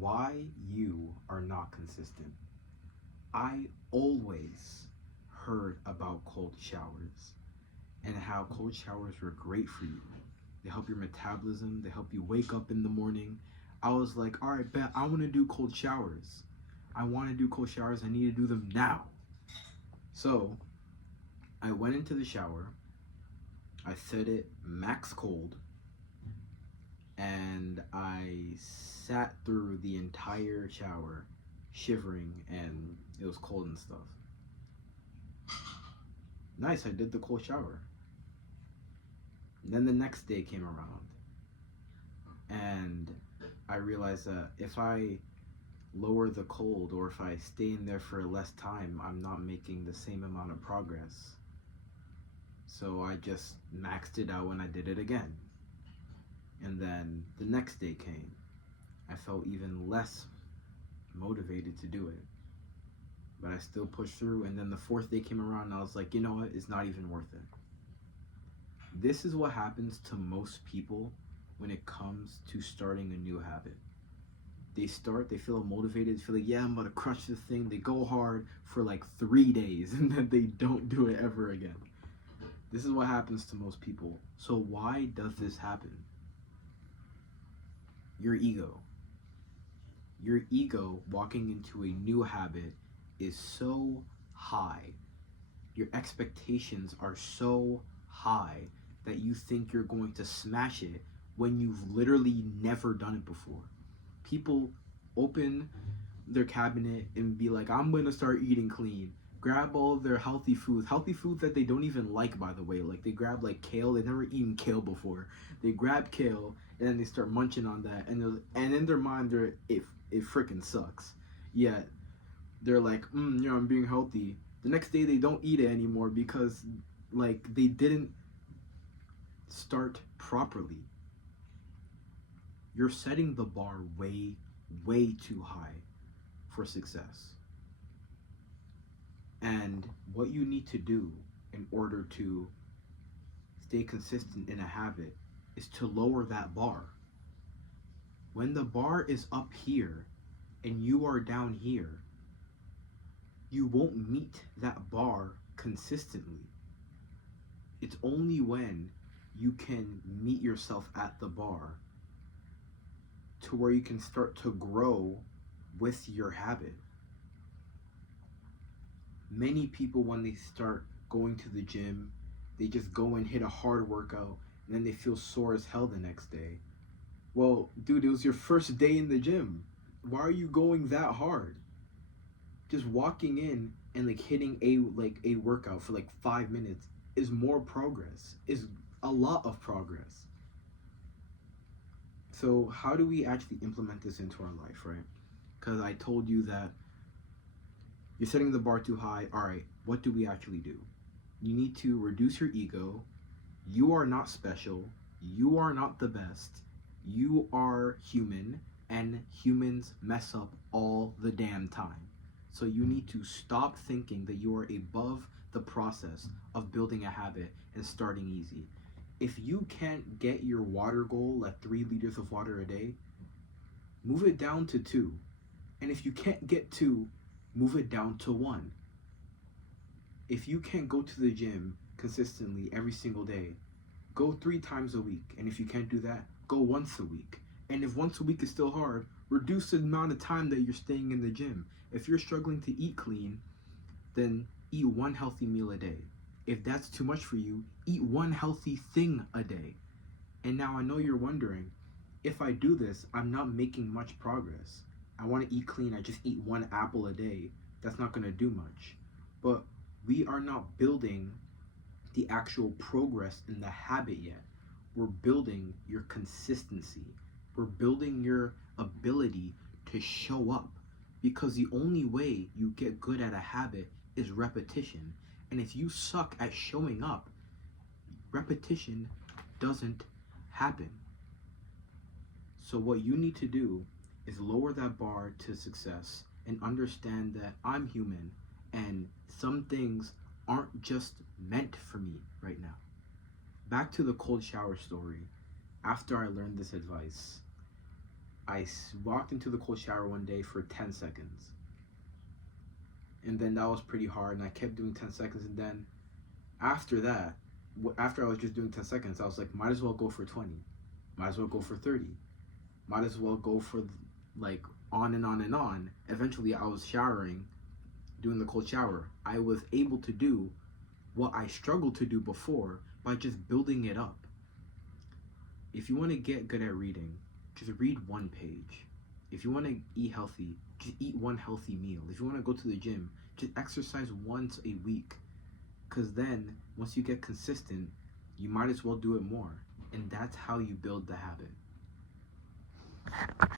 why you are not consistent. I always heard about cold showers and how cold showers were great for you. They help your metabolism, they help you wake up in the morning. I was like, all right, bet I want to do cold showers. I want to do cold showers. I need to do them now. So I went into the shower, I set it max cold, and I sat through the entire shower shivering, and it was cold and stuff. Nice, I did the cold shower. And then the next day came around, and I realized that if I lower the cold or if I stay in there for less time, I'm not making the same amount of progress. So I just maxed it out when I did it again. And then the next day came. I felt even less motivated to do it. But I still pushed through. And then the fourth day came around and I was like, you know what? It's not even worth it. This is what happens to most people when it comes to starting a new habit. They start, they feel motivated, they feel like, yeah, I'm about to crush this thing. They go hard for like 3 days and then they don't do it ever again. This is what happens to most people. So why does this happen? Your ego. Your ego walking into a new habit is so high. Your expectations are so high that you think you're going to smash it when you've literally never done it before. People open their cabinet and be like, I'm gonna start eating clean. Grab all their healthy foods that they don't even like, by the way. Like they grab like kale, they've never eaten kale before. They grab kale and then they start munching on that, and in their mind, it freaking sucks. Yet they're like, I'm being healthy. The next day they don't eat it anymore because like they didn't start properly. You're setting the bar way, way too high for success. And what you need to do in order to stay consistent in a habit is to lower that bar. When the bar is up here and you are down here, you won't meet that bar consistently. It's only when you can meet yourself at the bar to where you can start to grow with your habit. Many people, when they start going to the gym, they just go and hit a hard workout and then they feel sore as hell the next day. Well, dude, it was your first day in the gym. Why are you going that hard? Just walking in and like hitting a workout for like 5 minutes is more progress, is a lot of progress. So how do we actually implement this into our life, right? Because I told you that you're setting the bar too high. All right, what do we actually do? You need to reduce your ego. You are not special. You are not the best. You are human, and humans mess up all the damn time. So you need to stop thinking that you are above the process of building a habit and starting easy. If you can't get your water goal at 3 liters of water a day, move it down to 2. And if you can't get 2, move it down to 1. If you can't go to the gym consistently every single day, go 3 times a week. And if you can't do that, go once a week. And if once a week is still hard, reduce the amount of time that you're staying in the gym. If you're struggling to eat clean, then eat 1 healthy meal a day. If that's too much for you, eat 1 healthy thing a day. And now I know you're wondering, if I do this, I'm not making much progress. I want to eat clean, I just eat 1 apple a day. That's not going to do much. But we are not building the actual progress in the habit yet. We're building your consistency. We're building your ability to show up. Because the only way you get good at a habit is repetition. And if you suck at showing up, repetition doesn't happen. So what you need to do is lower that bar to success and understand that I'm human and some things aren't just meant for me right now. Back to the cold shower story. After I learned this advice, walked into the cold shower one day for 10 seconds. And then that was pretty hard, and I kept doing 10 seconds. And then after that, after I was just doing 10 seconds, I was like, might as well go for 20. Might as well go for 30. Might as well go for like on and on and on. Eventually, I was showering, doing the cold shower. I was able to do what I struggled to do before by just building it up. If you want to get good at reading, just read one page. If you want to eat healthy, just eat one healthy meal. If you want to go to the gym, just exercise once a week. Because then, once you get consistent, you might as well do it more. And that's how you build the habit.